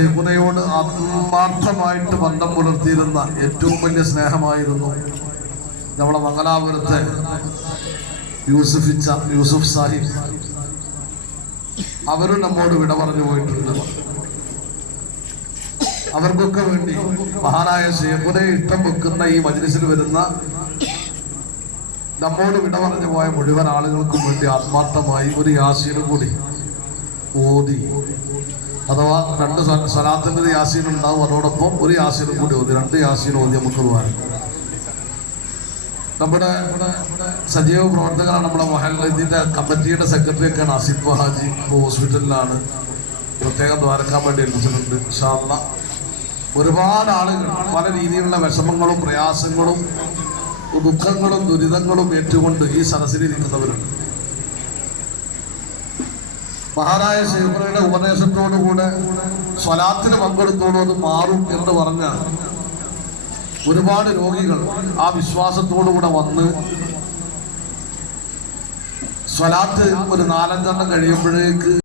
യമുനയോട് ആത്മാർത്ഥമായിട്ട് ബന്ധം പുലർത്തിയിരുന്ന ഏറ്റവും വലിയ സ്നേഹമായിരുന്നു നമ്മുടെ മംഗലാപുരത്തെ യൂസുഫിച്ച യൂസുഫ് സാഹിബ്. അവരും നമ്മോട് വിട പറഞ്ഞു പോയിട്ടുണ്ട്. അവർക്കൊക്കെ വേണ്ടി മഹാനായ ശേഖുനെ ഇഷ്ടം വെക്കുന്ന ഈ മജ്ലിസിൽ വരുന്ന നമ്മോട് വിട പറഞ്ഞു പോയ മുഴുവൻ ആളുകൾക്കും വേണ്ടി ആത്മാർത്ഥമായി ഒരു യാസീനും കൂടി ഓതി. അഥവാ രണ്ട് സലാത്തിന്റെ യാസീൻ ഉണ്ടാവും അതോടൊപ്പം ഒരു യാസീനും കൂടി ഓതി. രണ്ട് യാസീൻ ഓതി നമുക്ക് പോകാൻ നമ്മുടെ സജീവ പ്രവർത്തകരാണ് നമ്മുടെ ഇതിന്റെ കമ്മിറ്റിയുടെ സെക്രട്ടറി ഒക്കെയാണ് ആസിഫ് ഹാജി ഇപ്പോൾ ഹോസ്പിറ്റലിലാണ്. പ്രത്യേകം ദ്വാരക്കാൻ വേണ്ടി ഏൽപ്പിച്ചിട്ടുണ്ട് ഇൻഷാല്ല ഒരുപാട് ആളുകൾ പല രീതിയിലുള്ള വിഷമങ്ങളും പ്രയാസങ്ങളും ദുഃഖങ്ങളും ദുരിതങ്ങളും ഏറ്റുകൊണ്ട് ഈ സദസ്സിലിരിക്കുന്നവരുണ്ട് മഹാനായ ശേഖരയുടെ ഉപദേശത്തോടുകൂടെ സ്വലാത്തിന് പങ്കെടുത്തോളൂ അത് മാറും എന്ന് പറഞ്ഞ ഒരുപാട് രോഗികൾ ആ വിശ്വാസത്തോടുകൂടെ വന്ന് സ്വലാത്ത് ഒരു നാലഞ്ചെണ്ണം കഴിയുമ്പോഴേക്ക്